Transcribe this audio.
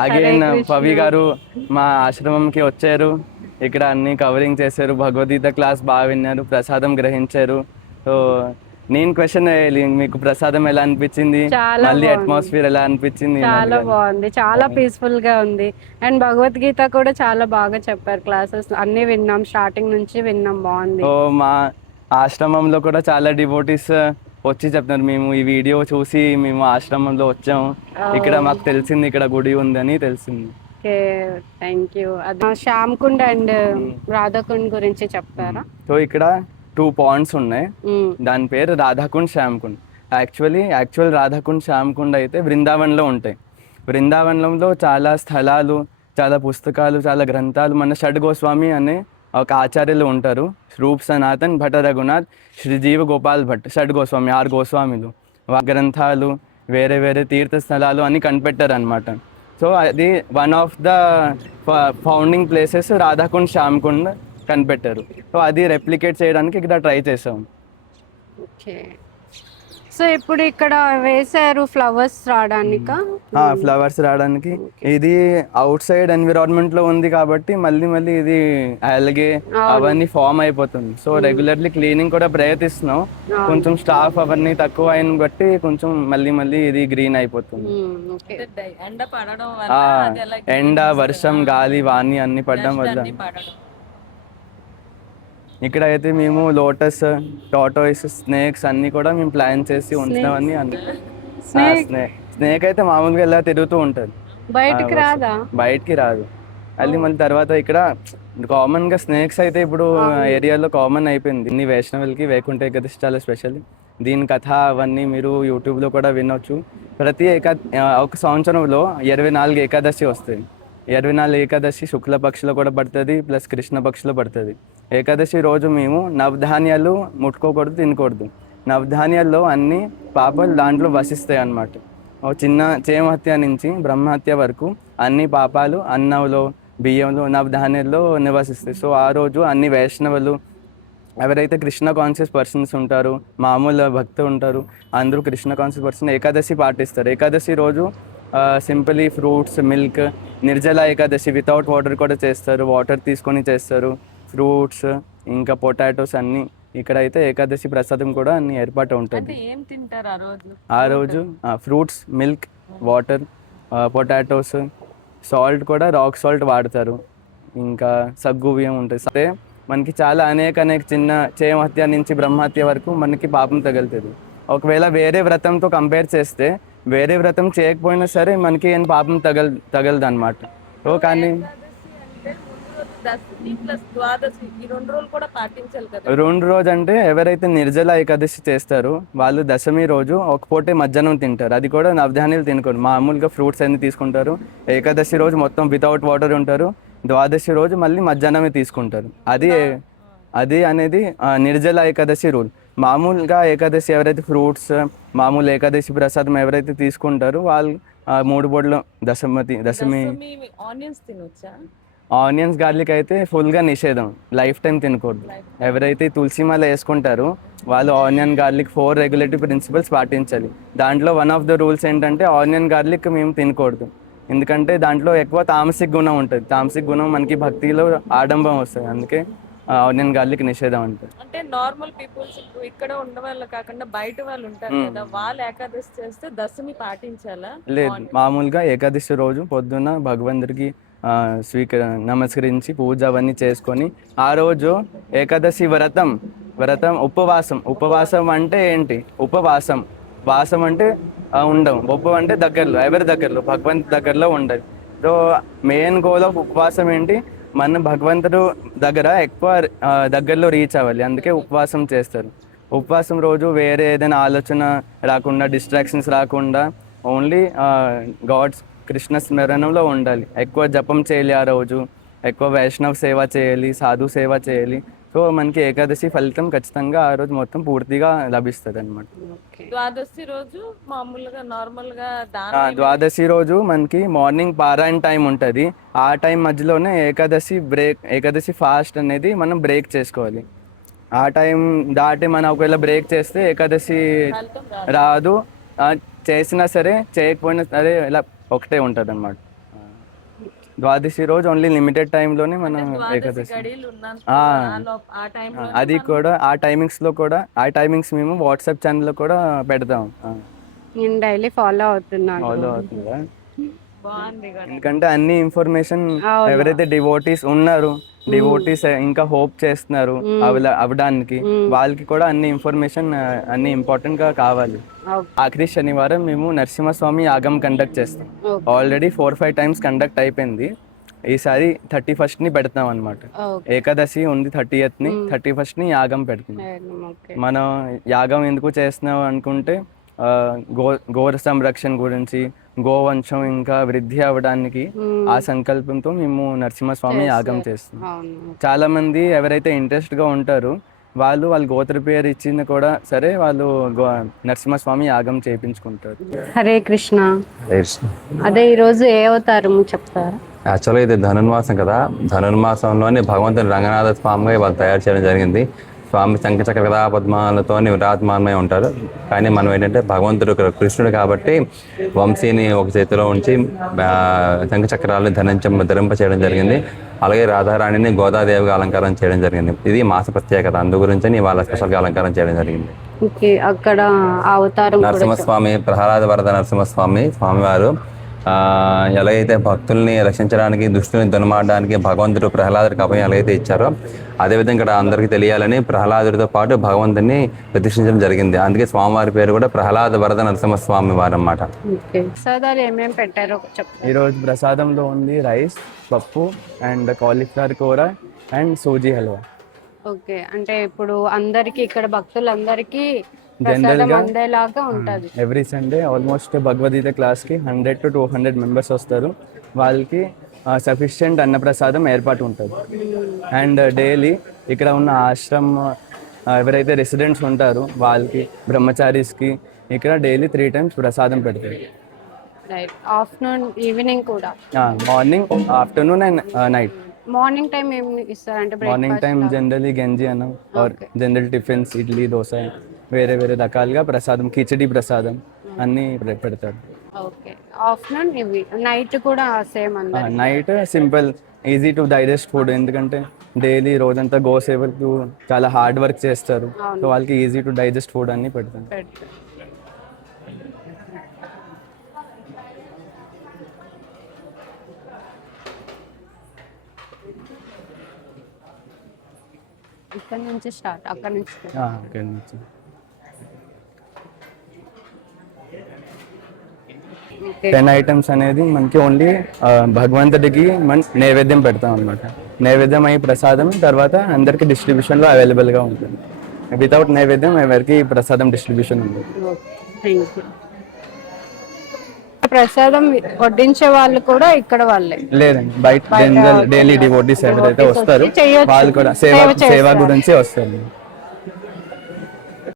Hare again Krishna. Pavi గారు మా ఆశ్రమంకి వచ్చారు. ఇక్కడ అన్ని కవరింగ్ చేశారు, భగవద్గీత క్లాస్ బాగా విన్నారు, ప్రసాదం గ్రహించారు. సో నేను క్వశ్చన్ వేయాలి, మీకు ప్రసాదం ఎలా అనిపించింది, చాలా మళ్ళీ బాగుంది. అట్మాస్ఫియర్ ఎలా అనిపించింది నేను చాలా అడగాలి. బాగుంది. చాలా పీస్ఫుల్ గా ఉంది. అండ్ భగవద్గీత కూడా చాలా బాగా చెప్పారు. క్లాసెస్ అన్ని విన్నాం, స్టార్టింగ్ నుంచి విన్నాం. బాగుంది. సో మా ఆశ్రమంలో కూడా చాలా డివోటీస్ వచ్చి చెప్తున్నారు, మేము ఈ వీడియో చూసి మేము ఆశ్రమంలో వచ్చాము, ఇక్కడ మాకు తెలిసింది ఇక్కడ గుడి ఉందని తెలిసింది. Okay, thank you. Shyam Kund and Radhakund గురించి చెప్తారా? సో ఇక్కడ 2 పాండ్స్ ఉన్నాయి. మ్మ్. దాని పేరు రాధాకుండ్, శ్యామ్కుండ్. యాక్చువల్ రాధాకుండ్, శ్యామ్కుండ్ అయితే బృందావన్లో ఉంటాయి. బృందావనంలో చాలా స్థలాలు, చాలా పుస్తకాలు, చాలా గ్రంథాలు, మన షడ్ గోస్వామి అనే ఒక ఆచార్యులు ఉంటారు. రూప్ సనాతన్, భట్ట రఘునాథ్, శ్రీజీవ గోపాల్ భట్, షడ్ గోస్వామి, 6 గోస్వామిలు. గ్రంథాలు, వేరే వేరే తీర్థ స్థలాలు అన్నీ కనిపెట్టారు అనమాట. సో అది one of the founding places Radhakund, Shyamkund కనిపెట్టారు. సో అది రెప్లికేట్ చేయడానికి ఇక్కడ ట్రై చేసాం. ఓకే, సో ఇప్పుడు ఇక్కడ వేసారు ఫ్లవర్స్ రావడానిక. ఫ్లవర్స్ రావడానికి. ఇది అవుట్ సైడ్ ఎన్విరాన్మెంట్ లో ఉంది కాబట్టి మళ్ళీ మళ్ళీ ఇది అలాగే అవన్నీ ఫామ్ అయిపోతుంది. సో రెగ్యులర్లీ క్లీనింగ్ కూడా ప్రయత్నిస్తున్నాం. కొంచెం స్టాఫ్ అవన్నీ తక్కువ అయిన బట్టి కొంచెం మళ్ళీ మళ్ళీ ఇది గ్రీన్ అయిపోతుంది. ఎండ, వర్షం, గాలి, వాణి అన్ని పడడం వల్ల. ఇక్కడ అయితే మేము లోటస్, టాటాయిస్, స్నేక్స్ అన్ని కూడా మేము ప్లాన్ చేసి ఉంచినామని స్నేక్ అయితే మామూలుగా ఇలా తిరుగుతూ ఉంటుంది, బయటికి రాదా? బయటికి రాదు. మళ్ళీ తర్వాత ఇక్కడ కామన్ గా స్నేక్స్ అయితే ఇప్పుడు ఏరియాలో కామన్ అయిపోయింది. ఇన్ని వైష్ణవులకి వైకుంఠ ఏకాదశి చాలా స్పెషల్. దీని కథ అవన్నీ మీరు యూట్యూబ్లో కూడా వినొచ్చు. ప్రతి ఒక సంవత్సరంలో 24 ఏకాదశి వస్తాయి. 24 ఏకాదశి శుక్లపక్షలో కూడా పడుతుంది, ప్లస్ కృష్ణపక్షలో పడుతుంది. ఏకాదశి రోజు మేము నవధాన్యాలు ముట్టుకోకూడదు, తినకూడదు. నవధాన్యాల్లో అన్ని పాపాలు దాంట్లో వసిస్తాయి అన్నమాట. చిన్న చేమహత్య నుంచి బ్రహ్మహత్య వరకు అన్ని పాపాలు అన్నంలో, బియ్యంలో, నవధాన్యాల్లో నివసిస్తాయి. సో ఆ రోజు అన్ని వైష్ణవులు ఎవరైతే కృష్ణ కాన్షియస్ పర్సన్స్ ఉంటారో, మామూలు భక్తులు ఉంటారు, అందరూ కృష్ణ కాన్షియస్ పర్సన్ ఏకాదశి పాటిస్తారు. ఏకాదశి రోజు simply fruits, milk, Nirjala Ekadashi without water కూడా చేస్తారు, వాటర్ తీసుకొని చేస్తారు. ఫ్రూట్స్ ఇంకా పొటాటోస్ అన్నీ. ఇక్కడ అయితే ఏకాదశి ప్రసాదం కూడా అన్ని ఏర్పాటు ఉంటుంది. ఆ రోజు fruits, milk, water, potatoes, salt కూడా రాక్ సాల్ట్ వాడతారు. ఇంకా సగ్గు బియ్యం ఉంటుంది. అంటే మనకి చాలా అనేక చిన్న చేమహత్య నుంచి బ్రహ్మహత్య వరకు మనకి పాపం తగులుతుంది. ఒకవేళ వేరే వ్రతంతో కంపేర్ చేస్తే వేరే వ్రతం చేయకపోయినా సరే మనకి ఏం పాపం తగలదు అనమాట. సో కానీ 2 రోజు అంటే ఎవరైతే నిర్జల ఏకాదశి చేస్తారో వాళ్ళు దశమి రోజు ఒక పూటే మధ్యాహ్నం తింటారు. అది కూడా నవధాన్యాలు తినకూడదు, మామూలుగా ఫ్రూట్స్ అన్ని తీసుకుంటారు. ఏకాదశి రోజు మొత్తం వితౌట్ వాటర్ ఉంటారు. ద్వాదశి రోజు మళ్ళీ మధ్యాహ్నమే తీసుకుంటారు. అది అనేది నిర్జల ఏకాదశి రూల్. మామూలుగా ఏకాదశి ఎవరైతే ఫ్రూట్స్, మామూలు ఏకాదశి ప్రసాదం ఎవరైతే తీసుకుంటారో వాళ్ళు 3 పూటలు దశమి. ఆనియన్స్, గార్లిక్ అయితే ఫుల్గా నిషేధం, లైఫ్ టైం తినకూడదు. ఎవరైతే తులసి మాల వేసుకుంటారో వాళ్ళు ఆనియన్, గార్లిక్ 4 రెగ్యులేటరీ ప్రిన్సిపల్స్ పాటించాలి. దాంట్లో వన్ ఆఫ్ ద రూల్స్ ఏంటంటే ఆనియన్, గార్లిక్ మేము తినకూడదు. ఎందుకంటే దాంట్లో ఎక్కువ తామసిక గుణం ఉంటుంది. తామసిక గుణం మనకి భక్తిలో ఆడంబం వస్తుంది. అందుకే ఆనియన్, గార్లిక్ నిషేధం అంటారు. అంటే నార్మల్ పీపుల్స్ ఇక్కడ ఉన్న వాళ్ళు కాకుండా బయట వాళ్ళు ఉంటారు కదా, వాళ్ళు ఏకాదశి చేస్తే దశమి పాటించాలా? లేదు, మామూలుగా ఏకాదశి రోజు పొద్దున్న భగవంతుడికి నమస్కరించి పూజ అవన్నీ చేసుకొని ఆ రోజు ఏకాదశి వ్రతం ఉపవాసం అంటే ఏంటి? వాసం అంటే ఉండవు, అంటే దగ్గరలో, ఎవరి దగ్గరలో? భగవంతు దగ్గరలో ఉండాలి. సో మెయిన్ గోల్ ఆఫ్ ఉపవాసం ఏంటి? మన భగవంతుడు దగ్గర ఎక్కువ దగ్గరలో రీచ్ అవ్వాలి. అందుకే ఉపవాసం చేస్తారు. ఉపవాసం రోజు వేరే ఏదైనా ఆలోచన రాకుండా, డిస్ట్రాక్షన్స్ రాకుండా ఓన్లీ గాడ్స్ కృష్ణ స్మరణంలో ఉండాలి. ఎక్కువ జపం చేయాలి, ఆ రోజు ఎక్కువ వైష్ణవ సేవ చేయాలి, సాధు సేవ చేయాలి. సో మనకి ఏకాదశి ఫలితం ఖచ్చితంగా ఆ రోజు మొత్తం పూర్తిగా లభిస్తుంది అనమాట. ద్వాదశి రోజు మామూలుగా నార్మల్గా ద్వాదశి రోజు మనకి మార్నింగ్ పారాయణ టైం ఉంటుంది. ఆ టైం మధ్యలోనే ఏకాదశి ఫాస్ట్ అనేది మనం బ్రేక్ చేసుకోవాలి. ఆ టైం దాటి మనం ఒకవేళ బ్రేక్ చేస్తే ఏకాదశి రాదు. చేసినా సరే చేయకపోయినా సరే ఇలా ఒకటే ఉంటుంది అన్నమాట. ద్వాదశి రోజు ఓన్లీ లిమిటెడ్ టైంలోనే మనం ద్వాదశి ఏకాదశి గడియలు ఉన్నంత ఆ, ఆ టైంలో అది కూడా ఆ టైమింగ్స్లో కూడా ఆ టైమింగ్స్ మేము వాట్సాప్ ఛానల్లో కూడా పెడతాం. నేను డైలీ ఫాలో అవుతున్నాను. ఫాలో అవుతుందా? బాగుంది కదా. ఎందుకంటే అన్ని ఇన్ఫర్మేషన్ అవును. ఎవరైతే డివోటీస్ ఉన్నారు, డివోటీస్ ఇంకా హోప్ చేస్తున్నారు అవడానికి, వాళ్ళకి కూడా అన్ని ఇన్ఫర్మేషన్ అన్ని ఇంపార్టెంట్ గా కావాలి. ఓకే. ఆఖరి శనివారం మేము నరసింహస్వామి యాగం కండక్ట్ చేస్తాం. ఓకే. ఆల్రెడీ 4-5 టైమ్స్ కండక్ట్ అయిపోయింది. ఈసారి 31st ని పెడతాం అనమాట. ఓకే. ఏకాదశి ఉంది 30th ని, 31st ని యాగం పెడుతున్నాం. ఓకే. మనం యాగం ఎందుకు చేస్తున్నాం అనుకుంటే గోర సంరక్షణ గురించి, గోవంశం ఇంకా వృద్ధి అవ్వడానికి ఆ సంకల్పంతో మేము నరసింహస్వామి యాగం చేస్తాం. అవును. చాలా మంది ఎవరైతే ఇంట్రెస్ట్ గా ఉంటారో వాళ్ళ గోత్ర పేరు ఇచ్చింది కూడా సరే వాళ్ళు నరసింహస్వామి యాగం చేయించుకుంటారు. హరే కృష్ణ. అదే ఈరోజు ఏ అవతారం చెప్తారా? యాక్చువల్గా ఇది ధనుర్మాసం కదా, ధనుర్మాసంలోని భగవంతుని రంగనాథ స్వామిగా ఇవాళ తయారు చేయడం జరిగింది. స్వామి శంఖచక్ర గదా పద్మాలతో విరాజమానమై ఉంటారు. కానీ మనం ఏంటంటే భగవంతుడు కృష్ణుడు కాబట్టి వంశీని ఒక చేతిలో ఉంచి శంఖచక్రాలను ధరింప చేయడం జరిగింది. అలాగే రాధారాణిని గోదాదేవిగా అలంకారం చేయడం జరిగింది. ఇది మాస ప్రత్యేకత, అందు గురించి ఇవాళ స్పెషల్గా అలంకారం చేయడం జరిగింది. అక్కడ అవతారం నరసింహస్వామి, ప్రహ్లాద వరద నరసింహస్వామి స్వామివారు ఎలాగైతే భక్తుల్ని రక్షించడానికి, దుష్టుని దునమాడడానికి భగవంతుడు ప్రహ్లాదుడికి అభయం ఎలాగైతే ఇచ్చారో అదేవిధంగా ఇక్కడ అందరికీ తెలియాలని ప్రహ్లాదుడితో పాటు భగవంతుని ప్రతిష్ఠించడం జరిగింది. అందుకే స్వామివారి పేరు కూడా ప్రహ్లాద వరద నరసింహస్వామి వారు అన్నమాట. ప్రసాదాలు ఏమేమి పెట్టారో చెప్పండి. ఈరోజు ప్రసాదంలో ఉంది రైస్, పప్పు అండ్ కాలీఫ్లవర్ కూర అండ్ సూజీ హల్వా. ఓకే, అంటే ఇప్పుడు అందరికి ఇక్కడ భక్తులందరికీ జనరల్ గా అందేలాగా ఉంటది. Every Sunday almost Bhagavad Gita class కి 100 to 200 మెంబర్స్ వస్తారు. వాళ్ళకి సఫిషియెంట్ అన్నప్రసాదం ఏర్పాటు ఉంటుంది. అండ్ డైలీ ఇక్కడ ఉన్న ఆశ్రమం ఎవరైతే రెసిడెంట్స్ ఉంటారో వాళ్ళకి, బ్రహ్మచారీస్కి ఇక్కడ డైలీ 3 times ప్రసాదం పెడతారు. ఆఫ్టర్నూన్, ఈవినింగ్ కూడా. Morning, afternoon and night. Morning time ఏం ఇస్తారంటే మార్నింగ్ టైం జనరలీ గంజి అన్నం or general tiffins, idli, dosa, వేరే వేరే రకాలుగా ప్రసాదం, కిచడి ప్రసాదం అన్ని పెడతారు. ఓకే. ఆఫ్టర్నూన్ ఇవి, నైట్ కూడా సేమ్ అందరూ. Night simple, easy to digest food. ఎందుకంటే డైలీ రోజంతా గోసేవకు చాలా హార్డ్ వర్క్ చేస్తారు. సో వాళ్ళకి ఈజీ టు డైజెస్ట్ ఫుడ్ అన్ని పెడతారు. ఇక్కడ నుంచి స్టార్ట్, అక్కడ నుంచి. అక్కడి నుంచి 10 items అనేది మనకి ఓన్లీ భగవంతుడికి నైవేద్యం పెడతాం అనమాట. నైవేద్యం అయ్యి ప్రసాదం తర్వాత అందరికి డిస్ట్రిబ్యూషన్లో అవైలబుల్గా ఉంటుంది. వితౌట్ నైవేద్యం ఎవరికి ప్రసాదం డిస్ట్రిబ్యూషన్ ఉంటుంది. ప్రసాదం వడ్డించే వాళ్ళు కూడా ఇక్కడ వాళ్ళే? లేదండి, బయట డైలీ డివోటీస్ ఎవరైతే వస్తారు వాళ్ళు కూడా సేవ గురించి వస్తారు.